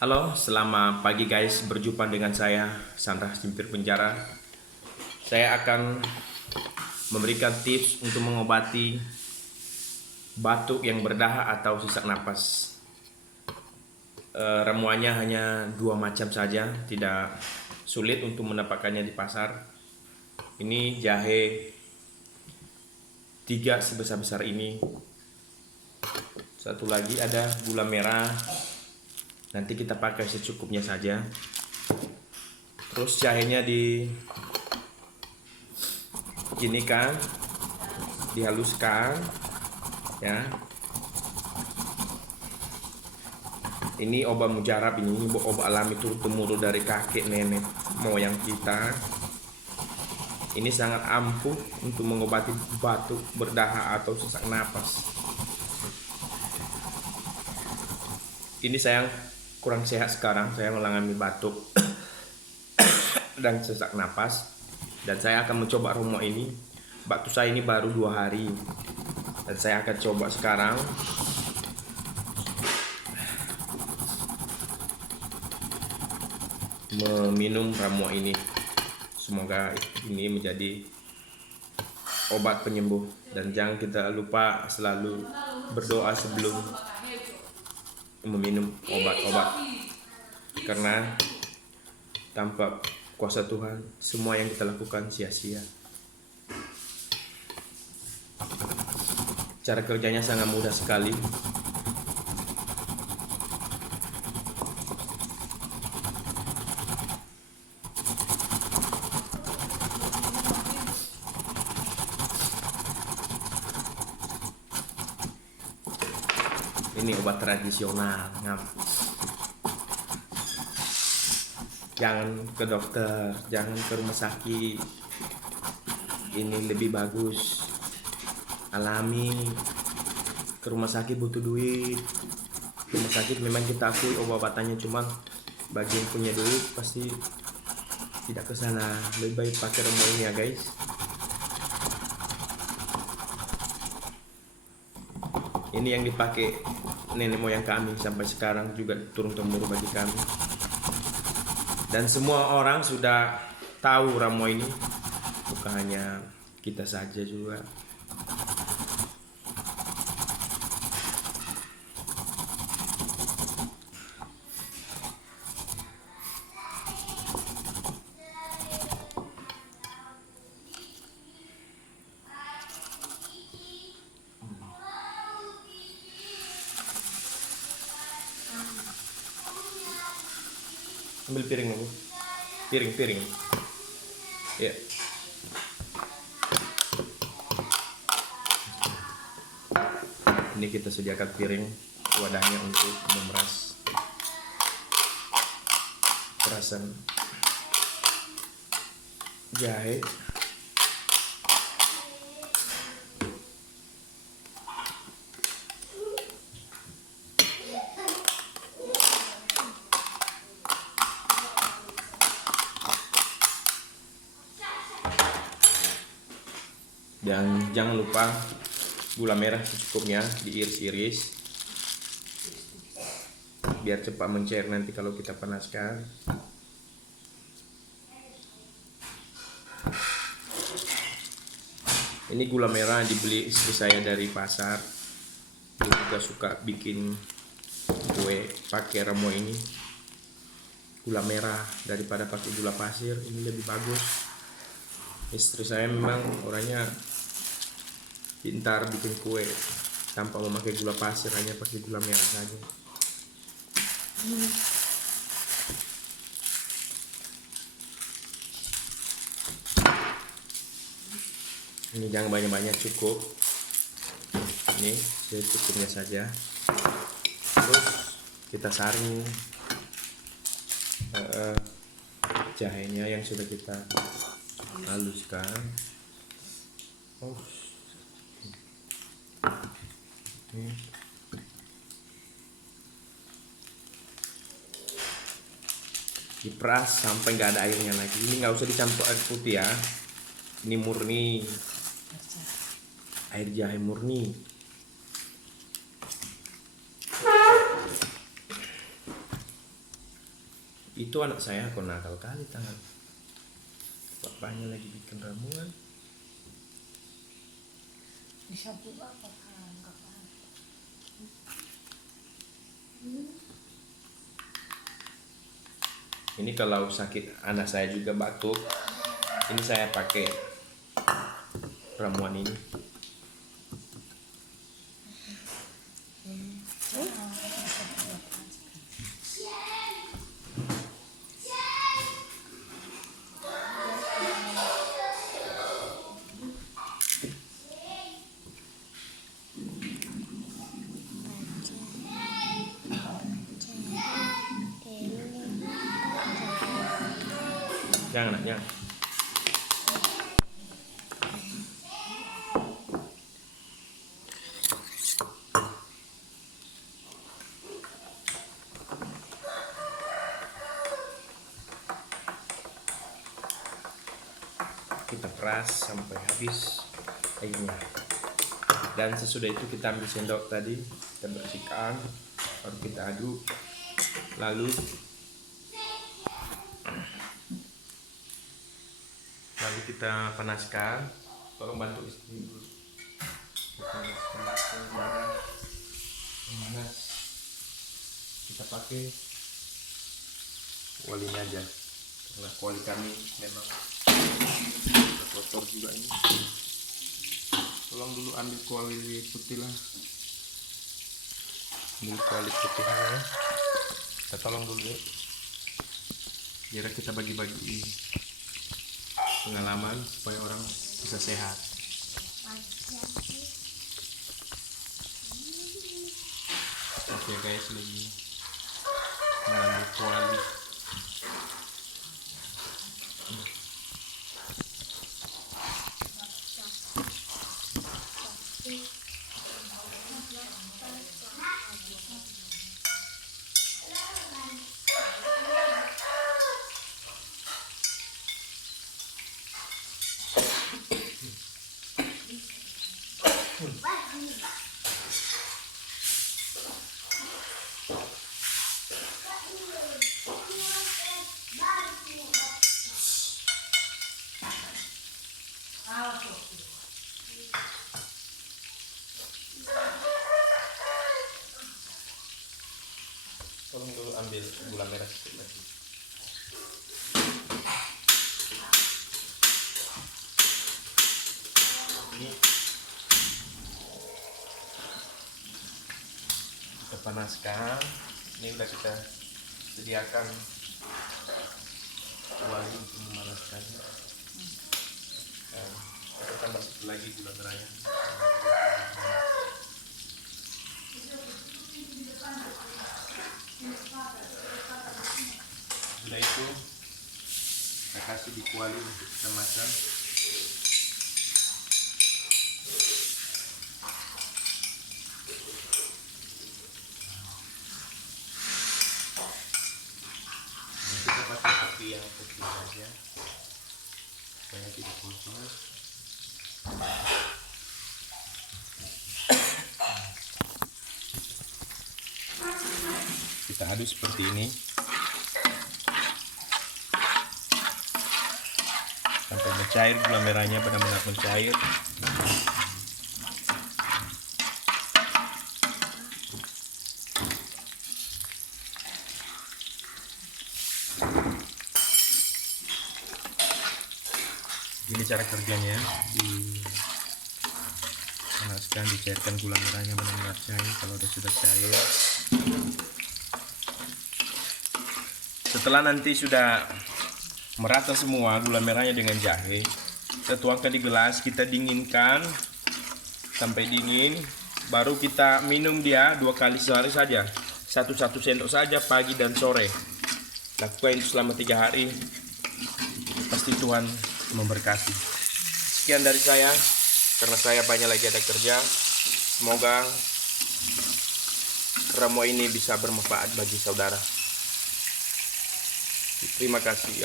Halo, selamat pagi guys. Berjumpa dengan saya, Sandra Simpir Penjara. Saya akan memberikan tips untuk mengobati batuk yang berdahak atau sesak napas. Ramuannya hanya dua macam saja, tidak sulit untuk mendapatkannya di pasar. Ini jahe 3 sebesar-besar ini. Satu lagi ada gula merah. Nanti kita pakai secukupnya saja. Terus jahenya ini kan dihaluskan ya. Ini obat mujarab, ini obat alami turun temurun dari kakek nenek moyang kita. Ini sangat ampuh untuk mengobati batuk berdahak atau sesak napas. Ini saya kurang sehat sekarang, saya mengalami batuk dan sesak napas, dan saya akan mencoba ramuan ini. Batuk saya ini baru 2 hari, dan saya akan coba sekarang. Meminum ramuan ini. Semoga ini menjadi obat penyembuh, dan jangan kita lupa selalu berdoa sebelum meminum obat-obat, karena tanpa kuasa Tuhan semua yang kita lakukan sia-sia. Cara kerjanya sangat mudah sekali. Ini obat tradisional. Jangan ke dokter, jangan ke rumah sakit. Ini lebih bagus alami. Ke rumah sakit butuh duit. Rumah sakit memang kita akui obat-obatannya, cuma bagi yang punya duit pasti tidak ke sana. Lebih baik pakai ramuan ini ya guys. Ini yang dipakai nenek moyang kami sampai sekarang, juga turun temurun bagi kami. Dan semua orang sudah tahu ramuan ini, bukan hanya kita saja juga. Ambil piring dulu. Piring. Ya. Ini kita sediakan piring, wadahnya untuk memeras perasan jahe. Dan jangan lupa gula merah secukupnya, diiris-iris biar cepat mencair nanti kalau kita panaskan. Ini gula merah dibeli istri saya dari pasar. Dia juga suka bikin kue pakai ramuan ini. Gula merah daripada pakai gula pasir, ini lebih bagus. Istri saya memang orangnya pintar bikin kue tanpa memakai gula pasir, hanya pakai gula merah saja. Ini jangan banyak-banyak, cukup. Ini secukupnya saja. Terus kita saring jahenya yang sudah kita haluskan. Diperas sampai nggak ada airnya lagi. Ini nggak usah dicampur air putih ya. Ini murni air jahe murni. Itu anak saya kok nakal kali tangan. Bapaknya lagi bikin ramuan. Disapu apa kan? Enggak paham. Ini kalau sakit anak saya juga batuk, ini saya pakai ramuan ini. Jangan, jangan. Kita peras sampai habis airnya. Dan sesudah itu kita ambil sendok tadi, kita bersihkan, baru kita aduk. Lalu kita panaskan. Tolong bantu istri dulu. Panas. Kita pakai kualinya aja, karena kuali kami memang kotor juga ini. Tolong dulu ambil kuali putih lah. Ambil kuali putihnya ya. Kita tolong dulu ya. Biar kita bagi-bagi pengalaman supaya orang bisa sehat. Oke guys, lagi mengambil kuali. Tolong dulu ambil gula merah sedikit lagi. Ini kita panaskan. Ini udah kita sediakan kuali untuk memanaskannya. Dan kita tambah satu lagi gula merahnya. Sudah itu kita kasih di kuali untuk kita masak. Kita pakai api yang kecil saja supaya tidak kotor. Kita aduk seperti ini sampai mencair, gula merahnya benar-benar mencair. Ini cara kerjanya, dipanaskan, dicairkan gula merahnya benar-benar cair. Kalau sudah cair, setelah nanti sudah merata semua gula merahnya dengan jahe, kita tuangkan di gelas, kita dinginkan sampai dingin, baru kita minum dia 2 kali sehari saja, 1 sendok saja pagi dan sore. Lakukan itu selama 3 hari, pasti Tuhan memberkati. Sekian dari saya, karena saya banyak lagi ada kerja. Semoga ramuan ini bisa bermanfaat bagi saudara. Terima kasih.